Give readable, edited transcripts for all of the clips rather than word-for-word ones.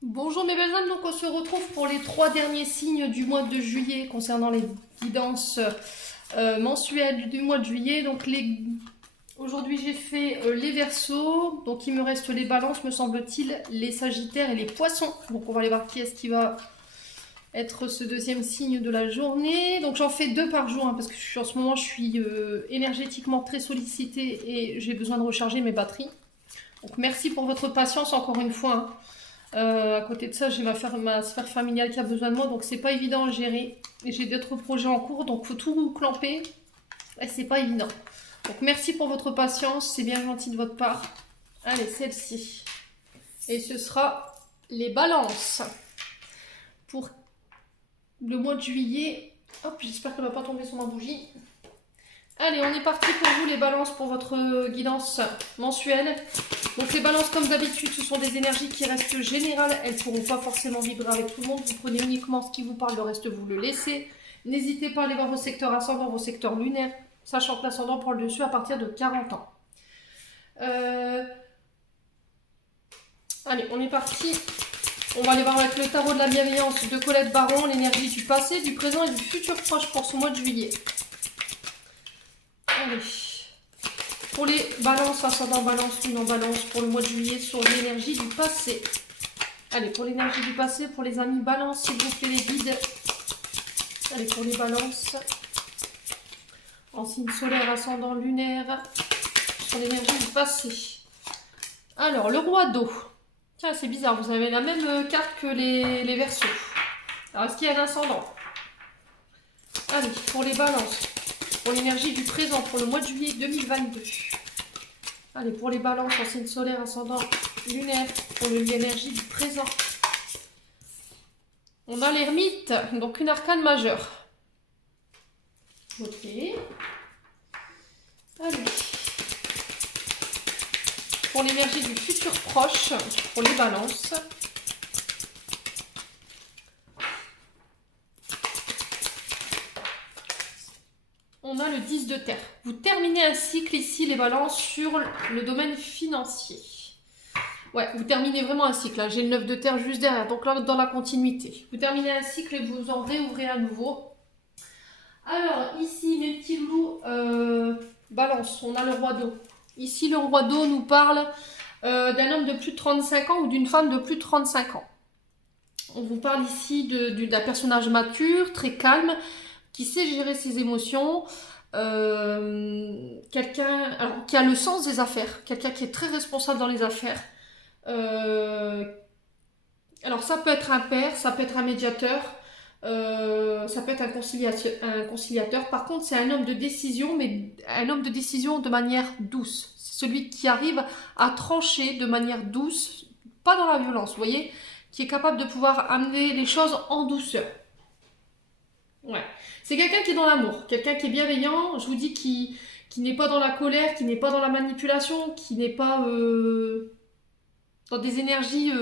Bonjour mes belles âmes, donc on se retrouve pour les 3 derniers signes du mois de juillet concernant les guidances mensuelles du mois de juillet. Aujourd'hui j'ai fait les Verseaux, donc il me reste les Balances me semble-t-il, les Sagittaires et les Poissons. Donc on va aller voir qui est-ce qui va être ce deuxième signe de la journée. Donc j'en fais 2 par jour hein, parce que en ce moment je suis énergétiquement très sollicitée et j'ai besoin de recharger mes batteries. Donc merci pour votre patience encore une fois, hein. À côté de ça, j'ai ma sphère familiale qui a besoin de moi, donc c'est pas évident à gérer. Et j'ai d'autres projets en cours, donc faut tout clamper. Et c'est pas évident. Donc merci pour votre patience, c'est bien gentil de votre part. Allez, celle-ci. Et ce sera les balances. Pour le mois de juillet. Hop, j'espère qu'elle va pas tomber sur ma bougie. Allez, on est parti pour vous les balances pour votre guidance mensuelle. Donc les balances comme d'habitude, ce sont des énergies qui restent générales. Elles ne pourront pas forcément vibrer avec tout le monde. Vous prenez uniquement ce qui vous parle, le reste vous le laissez. N'hésitez pas à aller voir vos secteurs ascendants, vos secteurs lunaires, sachant que l'ascendant prend le dessus à partir de 40 ans. Allez, on est parti. On va aller voir avec le tarot de la bienveillance de Colette Baron, l'énergie du passé, du présent et du futur proche pour ce mois de juillet. Allez. Pour les balances, ascendant balance, lune en balance, pour le mois de juillet, sur l'énergie du passé. Allez, pour l'énergie du passé, pour les amis balance, s'il vous plaît, les guides. Allez, pour les balances, en signe solaire, ascendant lunaire, sur l'énergie du passé. Alors, le roi d'eau. Tiens, c'est bizarre, vous avez la même carte que les Verseaux. Alors, est-ce qu'il y a un ascendant? Allez, pour les balances, pour l'énergie du présent, pour le mois de juillet 2022. Allez, pour les balances en signe solaire, ascendant lunaire, pour l'énergie du présent. On a l'ermite, donc une arcane majeure. Ok. Allez. Pour l'énergie du futur proche, pour les balances. On a le 10 de terre. Vous terminez un cycle ici, les balances, sur le domaine financier. Ouais, vous terminez vraiment un cycle. Hein. J'ai le 9 de terre juste derrière, donc là, dans la continuité. Vous terminez un cycle et vous en réouvrez à nouveau. Alors, ici, mes petits loups, balance, on a le roi d'eau. Ici, le roi d'eau nous parle d'un homme de plus de 35 ans ou d'une femme de plus de 35 ans. On vous parle ici d'un personnage mature, très calme, qui sait gérer ses émotions, quelqu'un qui a le sens des affaires, quelqu'un qui est très responsable dans les affaires. Alors ça peut être un père, ça peut être un médiateur, ça peut être un conciliateur. Par contre, c'est un homme de décision, mais un homme de décision de manière douce. C'est celui qui arrive à trancher de manière douce, pas dans la violence, vous voyez, qui est capable de pouvoir amener les choses en douceur. Ouais. C'est quelqu'un qui est dans l'amour, quelqu'un qui est bienveillant, je vous dis, qui n'est pas dans la colère, qui n'est pas dans la manipulation, qui n'est pas dans des énergies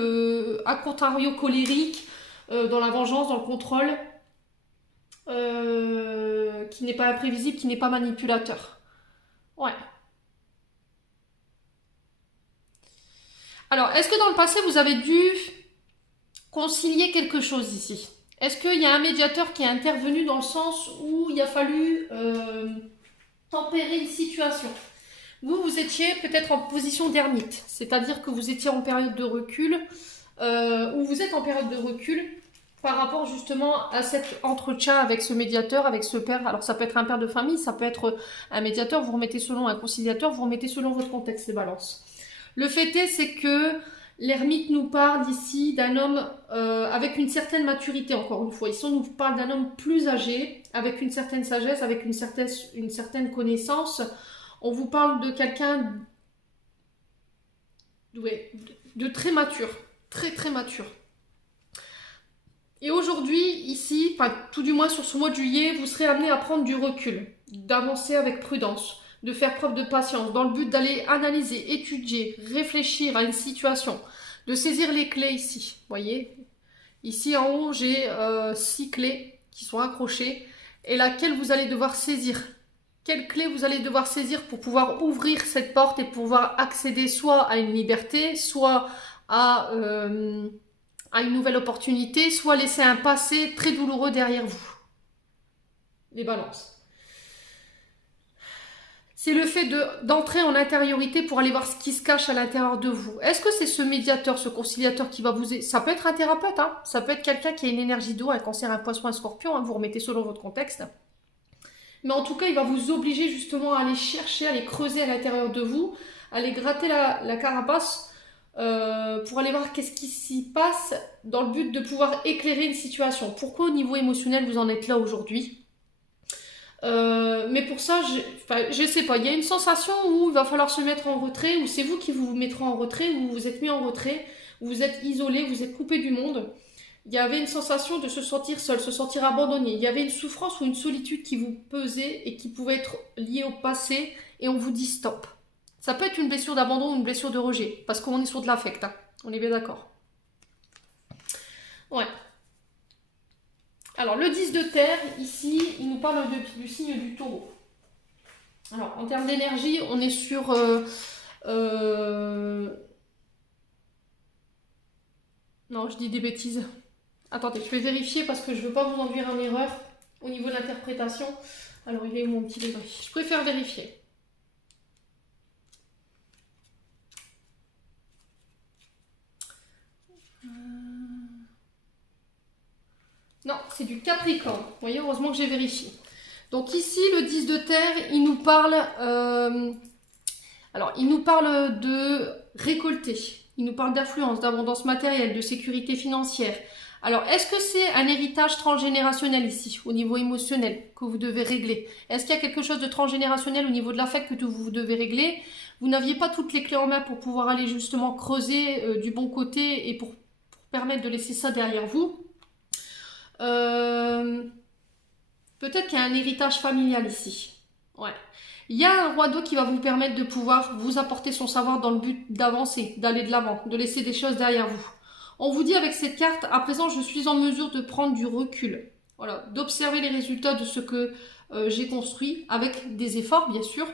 à contrario colériques, dans la vengeance, dans le contrôle, qui n'est pas imprévisible, qui n'est pas manipulateur. Ouais. Alors, est-ce que dans le passé, vous avez dû concilier quelque chose ici? Est-ce qu'il y a un médiateur qui est intervenu dans le sens où il a fallu tempérer une situation? Vous étiez peut-être en position d'ermite, c'est-à-dire que vous étiez en période de recul, ou vous êtes en période de recul par rapport justement à cet entretien avec ce médiateur, avec ce père. Alors ça peut être un père de famille, ça peut être un médiateur, vous remettez selon un conciliateur, vous remettez selon votre contexte, les balances. Le fait est, c'est que l'ermite nous parle ici d'un homme avec une certaine maturité, encore une fois. Ici, on nous parle d'un homme plus âgé, avec une certaine sagesse, avec une certaine connaissance. On vous parle de quelqu'un de très mature, très très mature. Et aujourd'hui, ici, enfin, tout du moins sur ce mois de juillet, vous serez amené à prendre du recul, d'avancer avec prudence, de faire preuve de patience, dans le but d'aller analyser, étudier, réfléchir à une situation, de saisir les clés ici. Vous voyez, ici en haut, j'ai 6 clés qui sont accrochées et laquelle vous allez devoir saisir. Quelle clé vous allez devoir saisir pour pouvoir ouvrir cette porte et pouvoir accéder soit à une liberté, soit à à une nouvelle opportunité, soit laisser un passé très douloureux derrière vous. Les balances. C'est le fait d'entrer en intériorité pour aller voir ce qui se cache à l'intérieur de vous. Est-ce que c'est ce médiateur, ce conciliateur qui va vous aider? Ça peut être un thérapeute, hein, ça peut être quelqu'un qui a une énergie d'eau, un cancer, un poisson, un scorpion, hein, vous remettez selon votre contexte. Mais en tout cas, il va vous obliger justement à aller chercher, à aller creuser à l'intérieur de vous, à aller gratter la carapace pour aller voir qu'est-ce qui s'y passe dans le but de pouvoir éclairer une situation. Pourquoi au niveau émotionnel vous en êtes là aujourd'hui? Mais pour ça, je sais pas, il y a une sensation où il va falloir se mettre en retrait, ou c'est vous qui vous mettrez en retrait, ou vous vous êtes mis en retrait, ou vous êtes isolé, vous êtes coupé du monde. Il y avait une sensation de se sentir seul, se sentir abandonné. Il y avait une souffrance ou une solitude qui vous pesait et qui pouvait être liée au passé, et on vous dit stop. Ça peut être une blessure d'abandon ou une blessure de rejet, parce qu'on est sur de l'affect, hein. On est bien d'accord. Ouais. Alors, le 10 de terre, ici, il nous parle du signe du taureau. Alors, en termes d'énergie, on est sur... Non, je dis des bêtises. Attendez, je vais vérifier parce que je ne veux pas vous induire en erreur au niveau de l'interprétation. Alors, il est où mon petit degré? Je préfère vérifier. Non, c'est du Capricorne. Vous voyez, heureusement que j'ai vérifié. Donc ici, le 10 de terre, il nous parle... alors, il nous parle de récolter. Il nous parle d'affluence, d'abondance matérielle, de sécurité financière. Alors, est-ce que c'est un héritage transgénérationnel ici, au niveau émotionnel, que vous devez régler? Est-ce qu'il y a quelque chose de transgénérationnel au niveau de l'affect que vous devez régler? Vous n'aviez pas toutes les clés en main pour pouvoir aller justement creuser du bon côté et pour permettre de laisser ça derrière vous. Peut-être qu'il y a un héritage familial ici. Ouais. Il y a un roi d'eau qui va vous permettre de pouvoir vous apporter son savoir dans le but d'avancer, d'aller de l'avant, de laisser des choses derrière vous. On vous dit avec cette carte, à présent je suis en mesure de prendre du recul. Voilà, d'observer les résultats de ce que j'ai construit, avec des efforts bien sûr.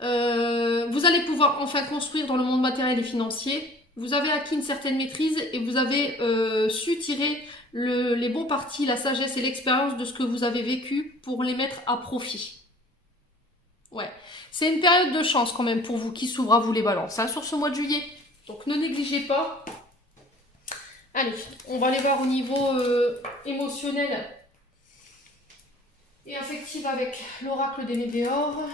Vous allez pouvoir enfin construire dans le monde matériel et financier. Vous avez acquis une certaine maîtrise et vous avez su tirer les bons partis, la sagesse et l'expérience de ce que vous avez vécu pour les mettre à profit. Ouais, c'est une période de chance quand même pour vous qui s'ouvre à vous les balances, hein, sur ce mois de juillet. Donc ne négligez pas. Allez, on va aller voir au niveau émotionnel et affectif avec l'oracle des météores.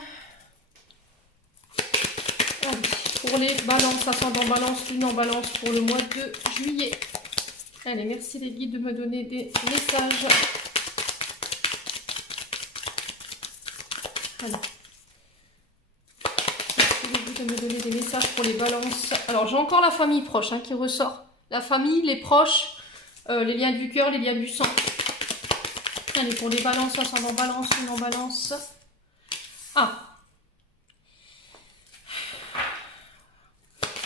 Allez, pour les balances, ascendant balance, lune en balance pour le mois de juillet. Allez, merci les guides de me donner des messages. Allez. Merci les guides de me donner des messages pour les balances. Alors, j'ai encore la famille proche qui ressort. La famille, les proches, les liens du cœur, les liens du sang. Allez, pour les balances, ascendant balance, lune en balance. Ah!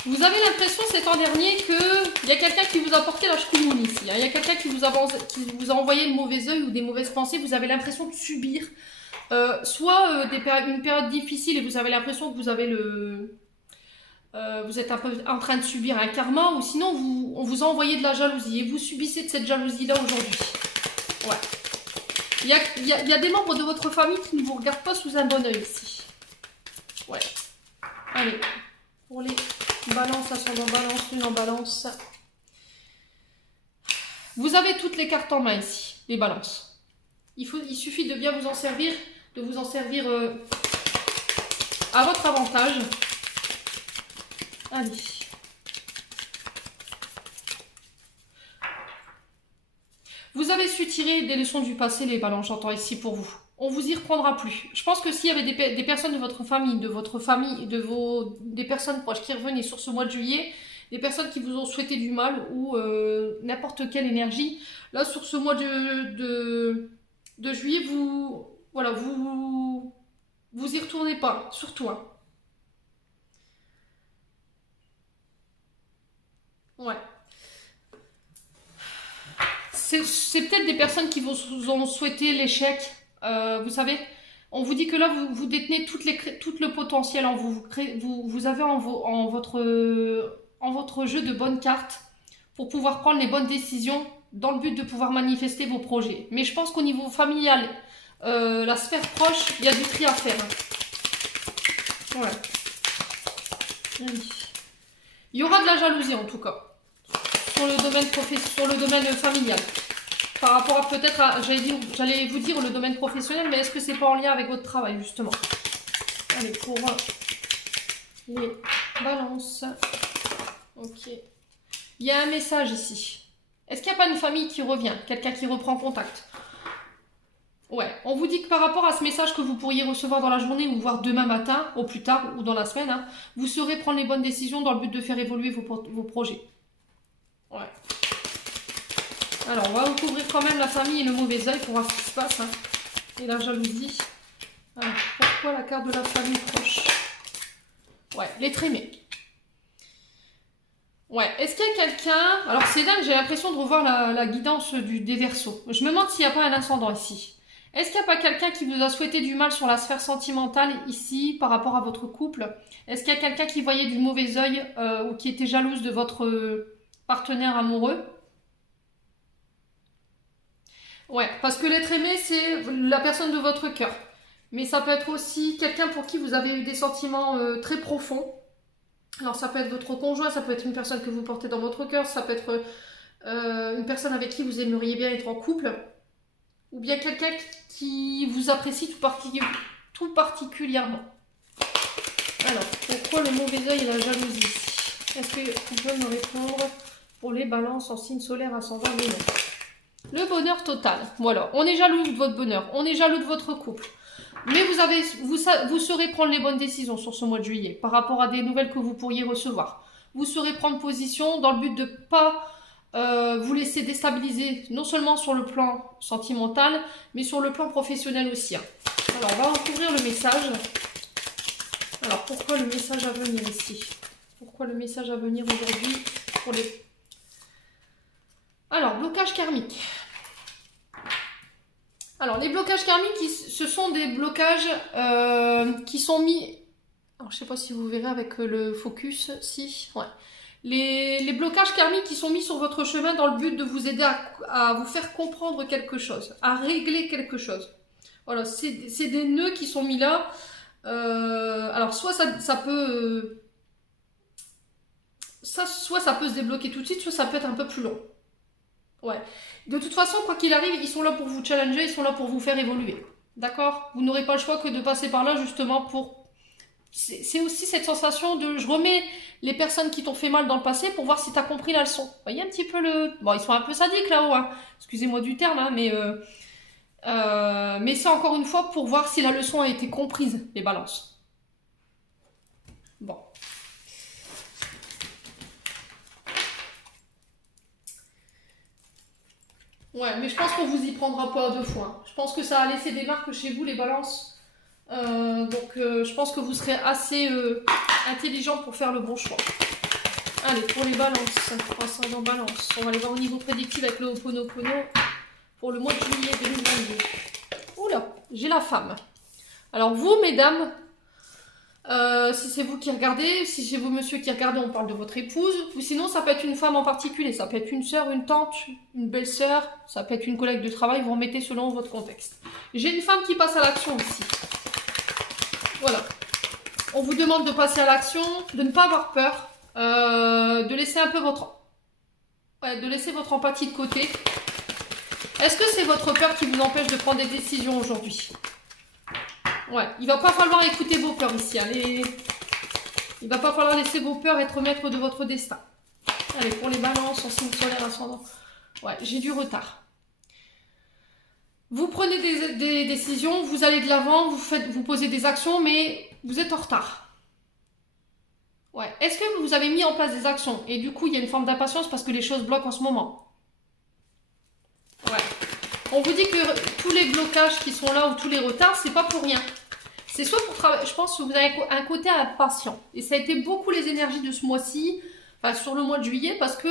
Vous avez l'impression ces temps derniers qu'il y a quelqu'un qui vous a porté la choucoumoune ici. Hein. Il y a quelqu'un qui vous a envoyé le mauvais œil ou des mauvaises pensées. Vous avez l'impression de subir soit une période difficile et vous avez l'impression que vous avez vous êtes un peu en train de subir un karma, ou sinon on vous a envoyé de la jalousie et vous subissez de cette jalousie-là aujourd'hui. Ouais. Il y a des membres de votre famille qui ne vous regardent pas sous un bon œil ici. Ouais. Allez, pour les balance, ascendant balance, lune en balance. Vous avez toutes les cartes en main ici, les balances. Il suffit de bien vous en servir, à votre avantage. Allez. Vous avez su tirer des leçons du passé, les balances, j'entends ici pour vous. On vous y reprendra plus. Je pense que s'il y avait des personnes de votre famille, des personnes proches qui revenaient sur ce mois de juillet, des personnes qui vous ont souhaité du mal ou n'importe quelle énergie, là sur ce mois de juillet, vous y retournez pas, surtout. Hein. Ouais. C'est peut-être des personnes qui vous ont souhaité l'échec. Vous savez, on vous dit que là, vous détenez tout le potentiel en vous. Vous avez en votre jeu de bonnes cartes pour pouvoir prendre les bonnes décisions dans le but de pouvoir manifester vos projets. Mais je pense qu'au niveau familial, la sphère proche, il y a du tri à faire. Hein. Ouais. Oui. Il y aura de la jalousie en tout cas, sur le domaine sur le domaine familial. Par rapport à peut-être à, j'allais vous dire le domaine professionnel, mais est-ce que c'est pas en lien avec votre travail justement? Allez, pour les balances. Ok. Il y a un message ici. Est-ce qu'il n'y a pas une famille qui revient? Quelqu'un qui reprend contact? Ouais. On vous dit que par rapport à ce message que vous pourriez recevoir dans la journée ou voir demain matin, au plus tard, ou dans la semaine, hein, vous saurez prendre les bonnes décisions dans le but de faire évoluer vos projets. Ouais. Alors, on va recouvrir quand même la famille et le mauvais œil pour voir ce qui se passe. Hein. Et la jalousie. Alors, pourquoi la carte de la famille proche? Ouais, l'être aimé. Ouais, est-ce qu'il y a quelqu'un... Alors, c'est dingue, j'ai l'impression de revoir la guidance des Verseaux. Je me demande s'il n'y a pas un ascendant ici. Est-ce qu'il n'y a pas quelqu'un qui vous a souhaité du mal sur la sphère sentimentale ici, par rapport à votre couple? Est-ce qu'il y a quelqu'un qui voyait du mauvais œil ou qui était jalouse de votre partenaire amoureux? Ouais, parce que l'être aimé, c'est la personne de votre cœur. Mais ça peut être aussi quelqu'un pour qui vous avez eu des sentiments très profonds. Alors ça peut être votre conjoint, ça peut être une personne que vous portez dans votre cœur, ça peut être une personne avec qui vous aimeriez bien être en couple. Ou bien quelqu'un qui vous apprécie tout particulièrement. Alors, pourquoi le mauvais œil et la jalousie? Est-ce que vous pouvez me répondre pour les balances en signe solaire ascendant Vénus? Le bonheur total. Voilà, on est jaloux de votre bonheur, on est jaloux de votre couple. Mais vous saurez prendre les bonnes décisions sur ce mois de juillet par rapport à des nouvelles que vous pourriez recevoir. Vous saurez prendre position dans le but de ne pas vous laisser déstabiliser, non seulement sur le plan sentimental, mais sur le plan professionnel aussi. Hein. Alors, on va recouvrir le message. Alors, pourquoi le message à venir ici? Pourquoi le message à venir aujourd'hui pour les... Alors, blocage karmique. Alors, les blocages karmiques, ce sont des blocages qui sont mis... Alors, je ne sais pas si vous verrez avec le focus, si, ouais. Les blocages karmiques qui sont mis sur votre chemin dans le but de vous aider à vous faire comprendre quelque chose, à régler quelque chose. Voilà, c'est des nœuds qui sont mis là. Alors, soit ça peut... soit ça peut se débloquer tout de suite, soit ça peut être un peu plus long. Ouais. De toute façon, quoi qu'il arrive, ils sont là pour vous challenger, ils sont là pour vous faire évoluer. D'accord? Vous n'aurez pas le choix que de passer par là justement pour... C'est aussi cette sensation de... Je remets les personnes qui t'ont fait mal dans le passé pour voir si tu as compris la leçon. Vous voyez un petit peu le... Bon, ils sont un peu sadiques là-haut, hein. Excusez-moi du terme, hein, mais c'est encore une fois pour voir si la leçon a été comprise, les balances. Bon. Ouais, mais je pense qu'on vous y prendra pas à deux fois. Je pense que ça a laissé des marques chez vous, les balances. Je pense que vous serez assez intelligent pour faire le bon choix. Allez, pour les balances, ascendant balance, on va aller voir au niveau prédictif avec le Ho'oponopono pour le mois de juillet 2022. Oula, j'ai la femme. Alors vous, mesdames, si c'est vous qui regardez, si c'est vous, monsieur, qui regardez, on parle de votre épouse. Ou sinon, ça peut être une femme en particulier. Ça peut être une sœur, une tante, une belle-sœur. Ça peut être une collègue de travail. Vous remettez selon votre contexte. J'ai une femme qui passe à l'action ici. Voilà. On vous demande de passer à l'action, de ne pas avoir peur, de laisser un peu de laisser votre empathie de côté. Est-ce que c'est votre peur qui vous empêche de prendre des décisions aujourd'hui? Ouais, il va pas falloir écouter vos peurs ici. Allez. Il va pas falloir laisser vos peurs être maître de votre destin. Allez, pour les balances en signe solaire ascendant. Ouais, j'ai du retard. Vous prenez des décisions, vous allez de l'avant, vous posez des actions, mais vous êtes en retard. Ouais. Est-ce que vous avez mis en place des actions? Et du coup, il y a une forme d'impatience parce que les choses bloquent en ce moment. Ouais. On vous dit que tous les blocages qui sont là ou tous les retards, c'est pas pour rien. C'est soit pour travailler, je pense que vous avez un côté impatient. Et ça a été beaucoup les énergies de ce mois-ci, enfin sur le mois de juillet, parce que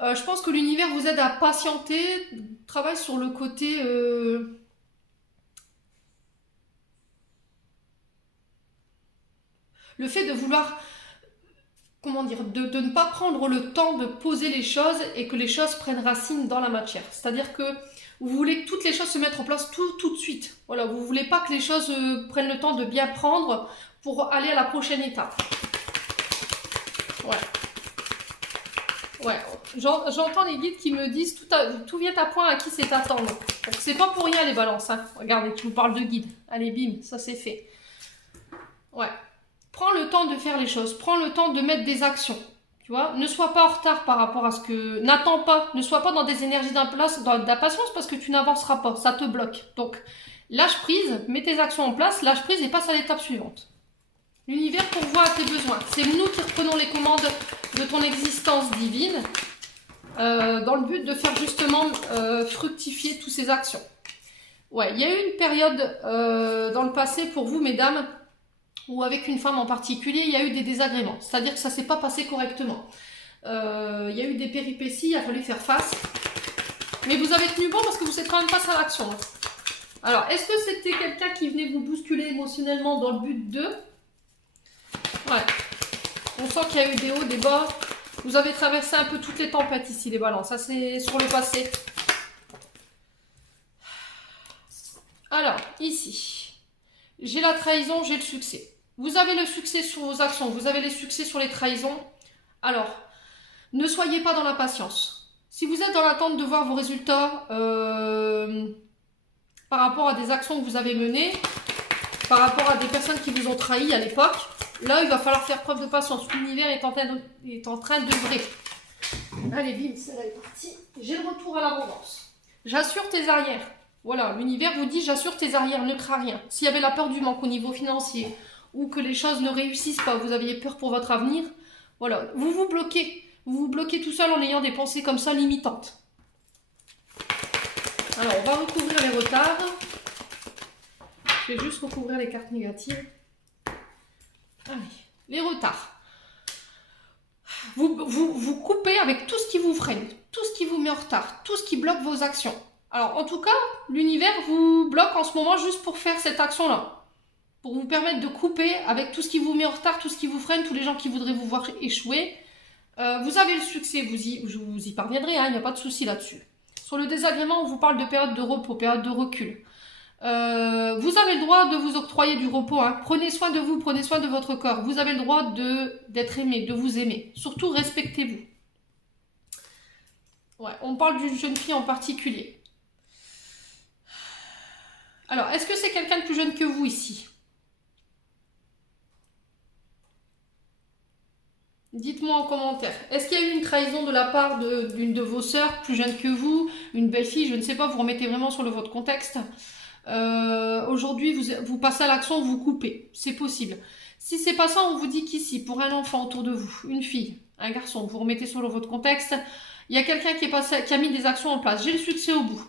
je pense que l'univers vous aide à patienter, travaille sur le côté... le fait de vouloir comment dire, de ne pas prendre le temps de poser les choses et que les choses prennent racine dans la matière. C'est-à-dire que vous voulez que toutes les choses se mettent en place tout de suite. Voilà, vous voulez pas que les choses prennent le temps de bien prendre pour aller à la prochaine étape. Ouais. Ouais, j'entends les guides qui me disent tout vient à point à qui c'est attendre. Donc c'est pas pour rien les balances. Hein. Regardez, je vous parle de guide. Allez, bim, ça c'est fait. Ouais. Prends le temps de faire les choses. Prends le temps de mettre des actions. Tu vois, ne sois pas en retard par rapport à ce que... N'attends pas. Ne sois pas dans des énergies d'impatience parce que tu n'avanceras pas. Ça te bloque. Donc, lâche prise, mets tes actions en place, lâche prise et passe à l'étape suivante. L'univers pourvoit à tes besoins. C'est nous qui reprenons les commandes de ton existence divine dans le but de faire justement fructifier toutes ces actions. Ouais, il y a eu une période dans le passé pour vous, mesdames, ou avec une femme en particulier, il y a eu des désagréments. C'est-à-dire que ça ne s'est pas passé correctement. Il y a eu des péripéties, il a fallu faire face. Mais vous avez tenu bon parce que vous êtes quand même face à l'action. Alors, est-ce que c'était quelqu'un qui venait vous bousculer émotionnellement dans le but de... Ouais. On sent qu'il y a eu des hauts, des bas. Vous avez traversé un peu toutes les tempêtes ici, les balances. Ça, c'est sur le passé. Alors, ici, j'ai la trahison, j'ai le succès. Vous avez le succès sur vos actions, vous avez le succès sur les trahisons. Alors, ne soyez pas dans l'impatience. Si vous êtes dans l'attente de voir vos résultats par rapport à des actions que vous avez menées, par rapport à des personnes qui vous ont trahi à l'époque, là, il va falloir faire preuve de patience. L'univers est en train d'œuvrer. Allez, bim, celle-là est partie. J'ai le retour à l'abondance. J'assure tes arrières. Voilà, l'univers vous dit, j'assure tes arrières, ne crains rien. S'il y avait la peur du manque au niveau financier, ou que les choses ne réussissent pas, vous aviez peur pour votre avenir, voilà, vous vous bloquez. Vous vous bloquez tout seul en ayant des pensées comme ça limitantes. Alors, on va recouvrir les retards. Je vais juste recouvrir les cartes négatives. Allez, les retards. Vous coupez avec tout ce qui vous freine, tout ce qui vous met en retard, tout ce qui bloque vos actions. Alors, en tout cas, l'univers vous bloque en ce moment juste pour faire cette action-là. Pour vous permettre de couper avec tout ce qui vous met en retard, tout ce qui vous freine, tous les gens qui voudraient vous voir échouer. Vous avez le succès, vous y parviendrez, hein, il n'y a pas de souci là-dessus. Sur le désagrément, on vous parle de période de repos, période de recul. Vous avez le droit de vous octroyer du repos. Hein. Prenez soin de vous, prenez soin de votre corps. Vous avez le droit d'être aimé, de vous aimer. Surtout, respectez-vous. Ouais, on parle d'une jeune fille en particulier. Alors, est-ce que c'est quelqu'un de plus jeune que vous ici ? Dites-moi en commentaire. Est-ce qu'il y a eu une trahison de la part d'une de vos sœurs plus jeune que vous, une belle fille, je ne sais pas, vous remettez vraiment sur votre contexte. Aujourd'hui, vous passez à l'action, vous coupez. C'est possible. Si c'est pas ça, on vous dit qu'ici, pour un enfant autour de vous, une fille, un garçon, vous remettez sur votre contexte, il y a quelqu'un qui a mis des actions en place. J'ai le succès au bout.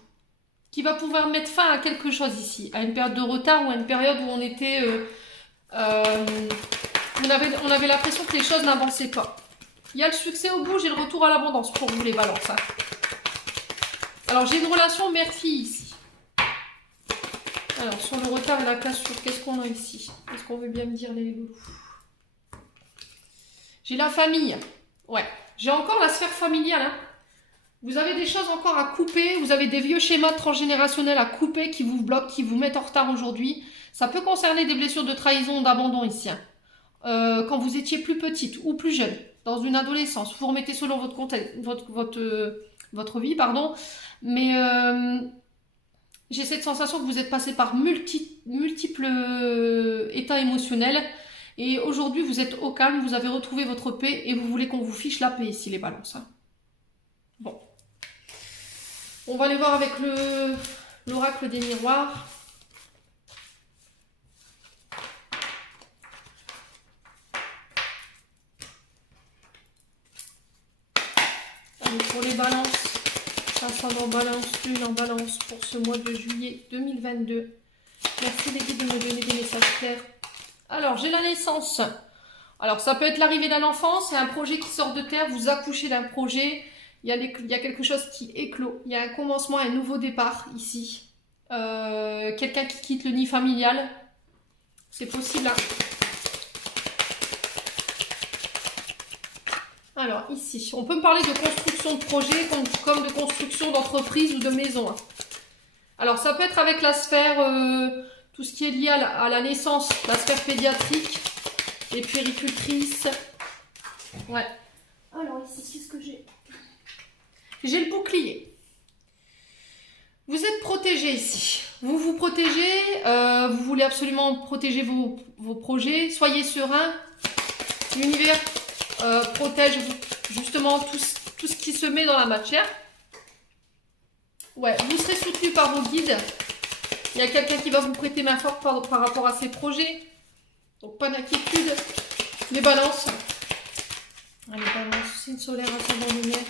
Qui va pouvoir mettre fin à quelque chose ici, à une période de retard ou à une période où on était... on avait l'impression que les choses n'avançaient pas. Il y a le succès au bout, j'ai le retour à l'abondance pour vous les balances. Hein. Alors j'ai une relation mère-fille ici. Alors sur le retard et la cassure, qu'est-ce qu'on a ici? Qu'est-ce qu'on veut bien me dire les loulous? J'ai la famille. Ouais, j'ai encore la sphère familiale. Hein. Vous avez des choses encore à couper, vous avez des vieux schémas transgénérationnels à couper qui vous bloquent, qui vous mettent en retard aujourd'hui. Ça peut concerner des blessures de trahison, d'abandon ici. Hein. Quand vous étiez plus petite ou plus jeune, dans une adolescence, vous remettez selon votre contexte, votre vie, pardon. Mais j'ai cette sensation que vous êtes passé par multiples états émotionnels. Et aujourd'hui, vous êtes au calme, vous avez retrouvé votre paix et vous voulez qu'on vous fiche la paix ici, les balances. Hein. Bon. On va aller voir avec l'oracle des miroirs. Pour les balances, ascendant balance, lune en balance pour ce mois de juillet 2022. Merci les guides de me donner des messages clairs. Alors, j'ai la naissance. Alors, ça peut être l'arrivée d'un enfant, c'est un projet qui sort de terre, vous accouchez d'un projet, il y a quelque chose qui éclot, il y a un commencement, un nouveau départ ici. Quelqu'un qui quitte le nid familial, c'est possible. Hein. Alors, ici, on peut me parler de construction de projet comme de construction d'entreprise ou de maison. Alors, ça peut être avec la sphère, tout ce qui est lié à la naissance, la sphère pédiatrique, les puéricultrices. Ouais. Alors, ici, qu'est-ce que j'ai? J'ai le bouclier. Vous êtes protégé ici. Vous vous protégez, vous voulez absolument protéger vos projets. Soyez serein. L'univers protège justement tout ce qui se met dans la matière. Ouais, vous serez soutenu par vos guides. Il y a quelqu'un qui va vous prêter main forte par rapport à ces projets. Donc pas d'inquiétude. Les balances. Allez, balance, signe solaire, ascendant lumière.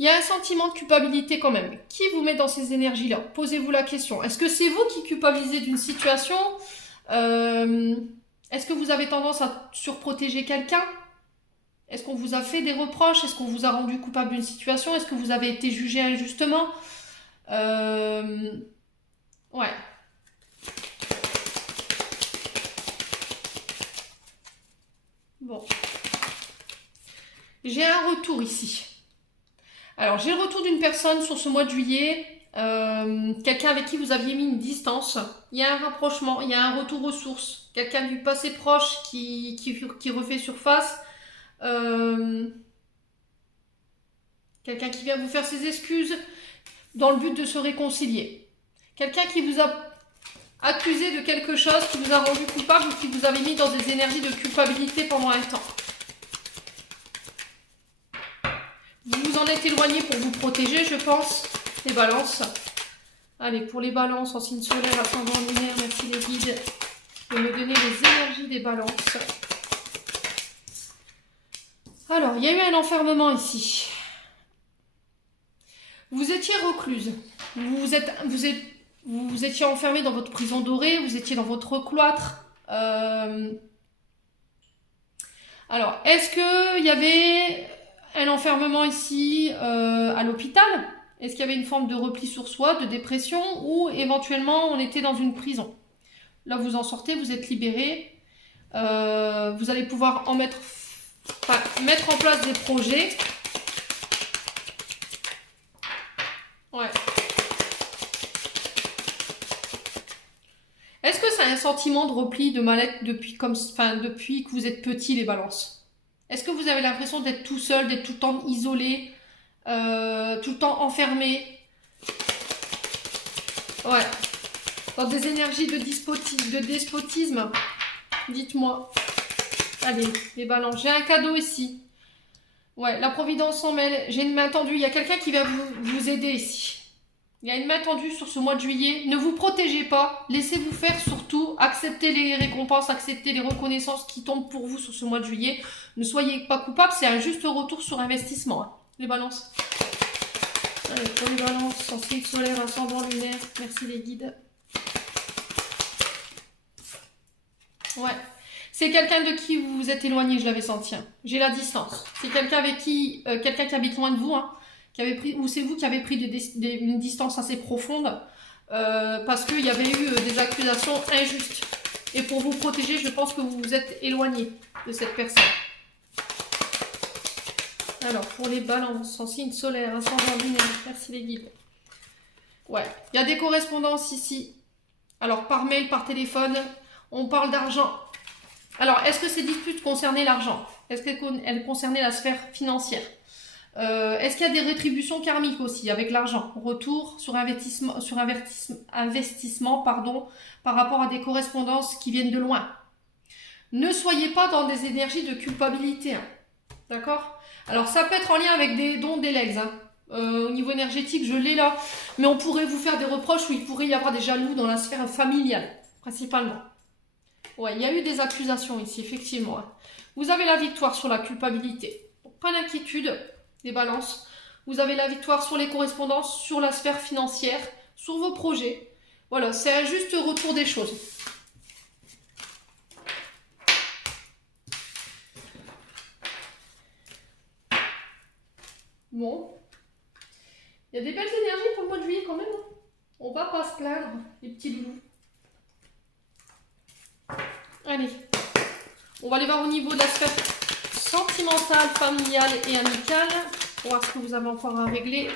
Il y a un sentiment de culpabilité quand même. Qui vous met dans ces énergies-là? Posez-vous la question. Est-ce que c'est vous qui culpabilisez d'une situation? Est-ce que vous avez tendance à surprotéger quelqu'un? Est-ce qu'on vous a fait des reproches? Est-ce qu'on vous a rendu coupable d'une situation? Est-ce que vous avez été jugé injustement? Ouais. Bon. J'ai un retour ici. Alors, j'ai le retour d'une personne sur ce mois de juillet. Quelqu'un avec qui vous aviez mis une distance. Il y a un rapprochement, il y a un retour aux sources. Quelqu'un du passé proche qui refait surface. Quelqu'un qui vient vous faire ses excuses dans le but de se réconcilier. Quelqu'un qui vous a accusé de quelque chose, qui vous a rendu coupable ou qui vous avait mis dans des énergies de culpabilité pendant un temps. Vous vous en êtes éloigné pour vous protéger, je pense. Les balances. Allez, pour les balances en signe solaire, ascendant lunaire, merci les guides de me donner les énergies des balances. Alors, il y a eu un enfermement ici. Vous étiez recluse. Vous étiez enfermé dans votre prison dorée, vous étiez dans votre cloître. Alors, est-ce qu'il y avait un enfermement ici à l'hôpital? Est-ce qu'il y avait une forme de repli sur soi, de dépression, ou éventuellement on était dans une prison? Là, vous en sortez, vous êtes libéré. Vous allez pouvoir mettre en place des projets. Ouais. Est-ce que ça a un sentiment de repli, de mal-être depuis que vous êtes petit, les balances? Est-ce que vous avez l'impression d'être tout seul, d'être tout le temps isolé, tout le temps enfermé? Ouais. Dans des énergies de despotisme. Dites-moi. Allez, les balances. J'ai un cadeau ici. Ouais, la providence s'en mêle. J'ai une main tendue. Il y a quelqu'un qui va vous aider ici. Il y a une main tendue sur ce mois de juillet. Ne vous protégez pas. Laissez-vous faire surtout. Acceptez les récompenses, acceptez les reconnaissances qui tombent pour vous sur ce mois de juillet. Ne soyez pas coupable. C'est un juste retour sur investissement. Hein. Les balances. Allez, pour les balances, en signe solaire, ascendant lunaire. Merci les guides. Ouais. C'est quelqu'un de qui vous vous êtes éloigné, je l'avais senti. Hein. J'ai la distance. C'est quelqu'un avec qui, quelqu'un qui habite loin de vous, hein, qui avait pris, ou c'est vous qui avez pris une distance assez profonde, parce qu'il y avait eu des accusations injustes. Et pour vous protéger, je pense que vous vous êtes éloigné de cette personne. Alors, pour les balances, en signe solaire, ascendant lunaire, merci les guides. Ouais, il y a des correspondances ici. Alors, par mail, par téléphone, on parle d'argent. Alors, est-ce que ces disputes concernaient l'argent? Est-ce qu'elles concernaient la sphère financière? Est-ce qu'il y a des rétributions karmiques aussi avec l'argent? Retour sur investissement, pardon, par rapport à des correspondances qui viennent de loin. Ne soyez pas dans des énergies de culpabilité. Hein. D'accord? Alors, ça peut être en lien avec des dons, des legs. Hein. Au niveau énergétique, je l'ai là. Mais on pourrait vous faire des reproches où il pourrait y avoir des jaloux dans la sphère familiale, principalement. Ouais, il y a eu des accusations ici, effectivement. Hein. Vous avez la victoire sur la culpabilité. Donc, pas d'inquiétude, les balances. Vous avez la victoire sur les correspondances, sur la sphère financière, sur vos projets. Voilà, c'est un juste retour des choses. Bon. Il y a des belles énergies pour le mois de juillet quand même. Hein. On va pas se plaindre, les petits loulous. Allez. On va aller voir au niveau de la sphère sentimentale, familiale et amicale. Pour voir ce que vous avez encore à régler.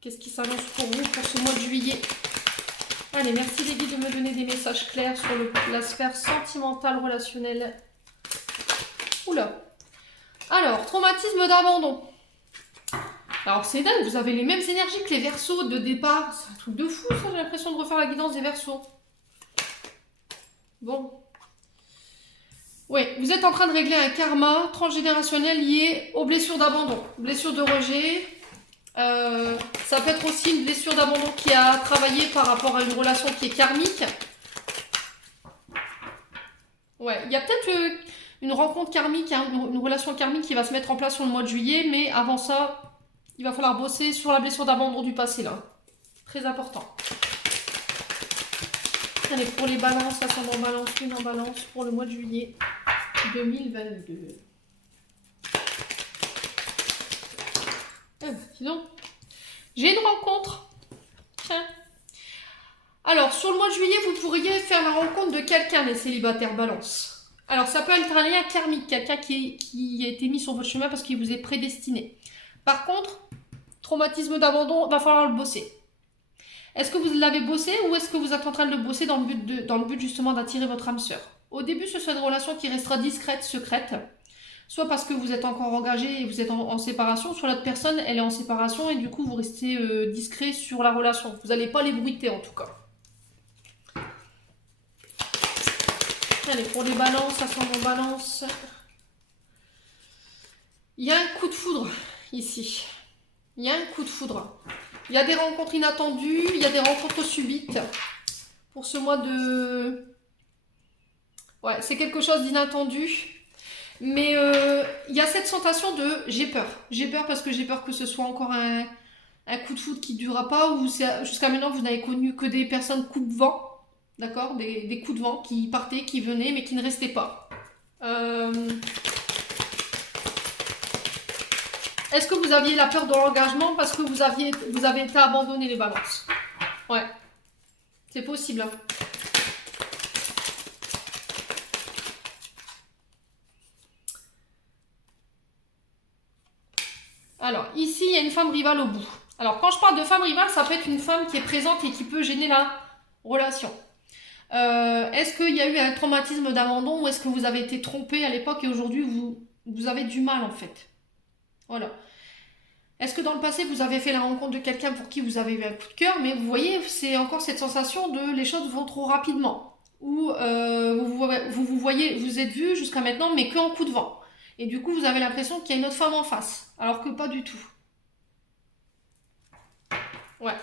Qu'est-ce qui s'annonce pour vous pour ce mois de juillet? Allez, merci les guides de me donner des messages clairs sur la sphère sentimentale, relationnelle. Oula. Alors, traumatisme d'abandon. Alors, c'est dingue, vous avez les mêmes énergies que les Verseaux de départ. C'est un truc de fou, ça, j'ai l'impression de refaire la guidance des Verseaux. Bon. Oui, vous êtes en train de régler un karma transgénérationnel lié aux blessures d'abandon, blessures de rejet. Ça peut être aussi une blessure d'abandon qui a travaillé par rapport à une relation qui est karmique. Ouais, il y a peut-être une rencontre karmique, hein, une relation karmique qui va se mettre en place sur le mois de juillet, mais avant ça, il va falloir bosser sur la blessure d'abandon du passé, là. Très important. Allez, pour les balances, ascendant balance, lune en balance, pour le mois de juillet 2022. Sinon, j'ai une rencontre. Tiens. Alors, sur le mois de juillet, vous pourriez faire la rencontre de quelqu'un, les célibataires balance. Alors, ça peut être un lien karmique, quelqu'un qui a été mis sur votre chemin parce qu'il vous est prédestiné. Par contre, traumatisme d'abandon, va falloir le bosser. Est-ce que vous l'avez bossé ou est-ce que vous êtes en train de le bosser dans le but justement d'attirer votre âme sœur? Au début, ce sera une relation qui restera discrète, secrète. Soit parce que vous êtes encore engagé et vous êtes en séparation, soit l'autre personne, elle est en séparation et du coup, vous restez discret sur la relation. Vous n'allez pas l'ébruiter en tout cas. Allez, pour les balances, ascendant balance. Il y a un coup de foudre ici. Il y a un coup de foudre. Il y a des rencontres inattendues, il y a des rencontres subites. Pour ce mois de... Ouais, c'est quelque chose d'inattendu. Mais il y a cette sensation de j'ai peur. J'ai peur parce que j'ai peur que ce soit encore un coup de foudre qui ne durera pas ou jusqu'à maintenant vous n'avez connu que des personnes coups de vent. D'accord, des coups de vent qui partaient, qui venaient mais qui ne restaient pas. Est-ce que vous aviez la peur de l'engagement parce que vous avez été abandonné les balances? Ouais, c'est possible. Hein. Alors, ici, il y a une femme rivale au bout. Alors, quand je parle de femme rivale, ça peut être une femme qui est présente et qui peut gêner la relation. Est-ce qu'il y a eu un traumatisme d'abandon ou est-ce que vous avez été trompé à l'époque et aujourd'hui, vous avez du mal, en fait? Voilà. Est-ce que dans le passé, vous avez fait la rencontre de quelqu'un pour qui vous avez eu un coup de cœur, mais vous voyez, c'est encore cette sensation de les choses vont trop rapidement. Ou vous voyez, vous êtes vu jusqu'à maintenant, mais qu'en coup de vent. Et du coup, vous avez l'impression qu'il y a une autre femme en face, alors que pas du tout. Ouais.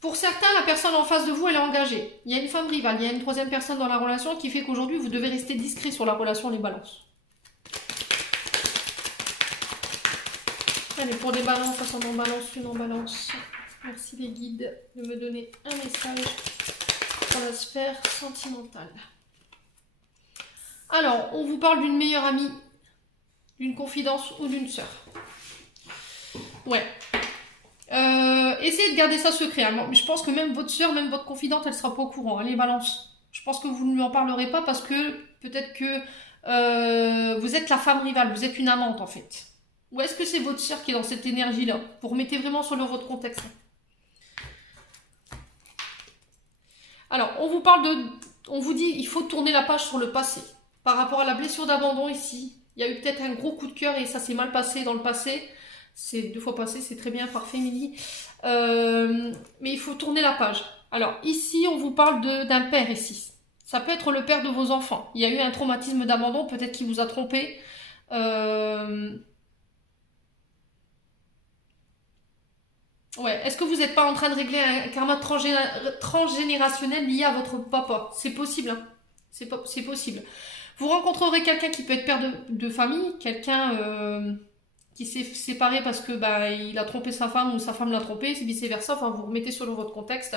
Pour certains, la personne en face de vous, elle est engagée. Il y a une femme rivale, il y a une troisième personne dans la relation qui fait qu'aujourd'hui, vous devez rester discret sur la relation, les balances. Allez, pour les balances, ascendant balance, lune en balance. Merci les guides de me donner un message pour la sphère sentimentale. Alors, on vous parle d'une meilleure amie, d'une confidence ou d'une sœur. Ouais. Essayez de garder ça secret. Hein. Je pense que même votre sœur, même votre confidente, elle sera pas au courant. Hein, les balances. Je pense que vous ne lui en parlerez pas parce que peut-être que vous êtes la femme rivale, vous êtes une amante en fait. Ou est-ce que c'est votre sœur qui est dans cette énergie-là? Vous remettez vraiment sur votre contexte. Alors, on vous dit, il faut tourner la page sur le passé. Par rapport à la blessure d'abandon ici, il y a eu peut-être un gros coup de cœur et ça s'est mal passé dans le passé. C'est 2 fois passé, c'est très bien, parfait, Émilie. Mais il faut tourner la page. Alors, ici, on vous parle d'un père ici. Ça peut être le père de vos enfants. Il y a eu un traumatisme d'abandon, peut-être qu'il vous a trompé. Ouais. Est-ce que vous n'êtes pas en train de régler un karma transgénérationnel lié à votre papa? C'est possible. Hein. C'est possible. Vous rencontrerez quelqu'un qui peut être père de famille, quelqu'un qui s'est séparé parce que il a trompé sa femme ou sa femme l'a trompé, c'est vice-versa. Enfin, vous remettez sur votre contexte.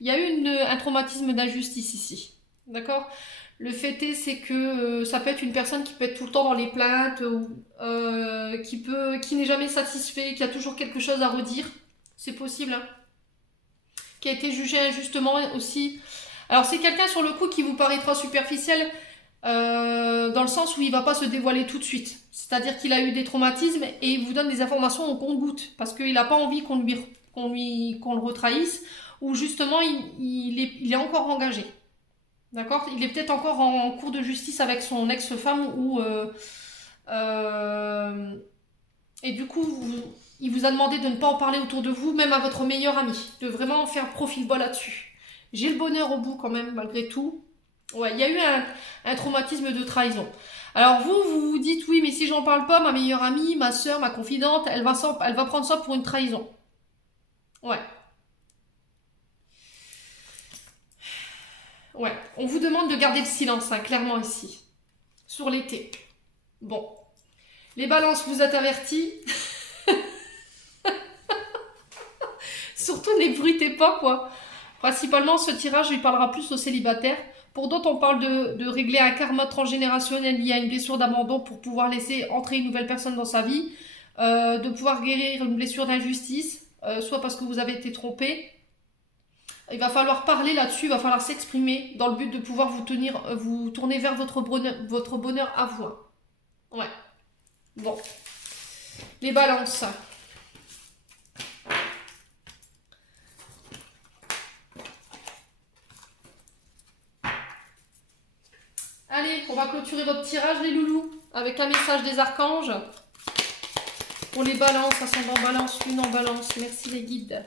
Il y a eu un traumatisme d'injustice ici. D'accord? Le fait est, c'est que ça peut être une personne qui peut être tout le temps dans les plaintes, qui n'est jamais satisfait, qui a toujours quelque chose à redire. C'est possible, hein. Qui a été jugé injustement aussi. Alors c'est quelqu'un sur le coup qui vous paraîtra superficiel, dans le sens où il va pas se dévoiler tout de suite. C'est-à-dire qu'il a eu des traumatismes et il vous donne des informations au compte-gouttes parce qu'il n'a pas envie qu'on le retrahisse ou justement il est encore engagé. D'accord? Il est peut-être encore en cours de justice avec son ex-femme ou et du coup il vous a demandé de ne pas en parler autour de vous, même à votre meilleur ami, de vraiment faire profil bas là-dessus. J'ai le bonheur au bout quand même malgré tout. Ouais, il y a eu un traumatisme de trahison. Alors vous vous dites oui, mais si j'en parle pas, ma meilleure amie, ma soeur, ma confidente, elle va prendre ça pour une trahison. Ouais, ouais. On vous demande de garder le silence, hein, clairement ici, sur l'été. Bon, les balances, vous êtes avertis. Surtout n'ébruitez pas, quoi. Principalement, ce tirage, il parlera plus aux célibataires. Pour d'autres, on parle de régler un karma transgénérationnel lié à une blessure d'abandon pour pouvoir laisser entrer une nouvelle personne dans sa vie, de pouvoir guérir une blessure d'injustice, soit parce que vous avez été trompé. Il va falloir parler là-dessus, il va falloir s'exprimer dans le but de pouvoir vous tourner vers votre bonheur à vous. Ouais. Bon. Les balances. Allez, on va clôturer votre tirage, les loulous, avec un message des archanges. Pour les balances, ascendant balance, lune en balance. Merci les guides.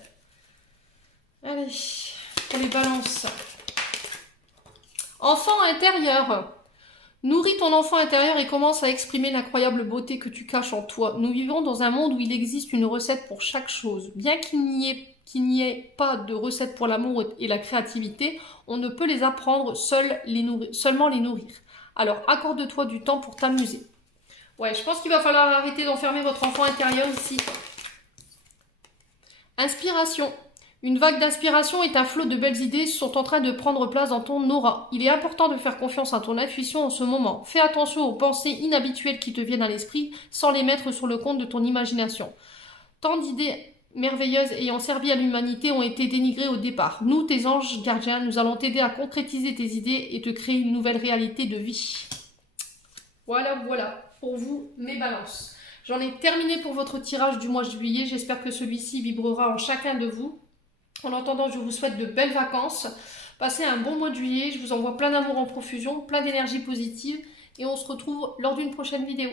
Allez, pour les balances. Enfant intérieur. Nourris ton enfant intérieur et commence à exprimer l'incroyable beauté que tu caches en toi. Nous vivons dans un monde où il existe une recette pour chaque chose. Bien qu'il n'y ait pas de recette pour l'amour et la créativité, on ne peut les apprendre seulement les nourrir. Alors accorde-toi du temps pour t'amuser. Ouais, je pense qu'il va falloir arrêter d'enfermer votre enfant intérieur ici. Inspiration. Une vague d'inspiration et un flot de belles idées sont en train de prendre place dans ton aura. Il est important de faire confiance à ton intuition en ce moment. Fais attention aux pensées inhabituelles qui te viennent à l'esprit sans les mettre sur le compte de ton imagination. Tant d'idées merveilleuses ayant servi à l'humanité ont été dénigrées au départ. Nous, tes anges gardiens, nous allons t'aider à concrétiser tes idées et te créer une nouvelle réalité de vie. Voilà, pour vous, mes balances. J'en ai terminé pour votre tirage du mois de juillet. J'espère que celui-ci vibrera en chacun de vous. En attendant, je vous souhaite de belles vacances. Passez un bon mois de juillet. Je vous envoie plein d'amour en profusion, plein d'énergie positive. Et on se retrouve lors d'une prochaine vidéo.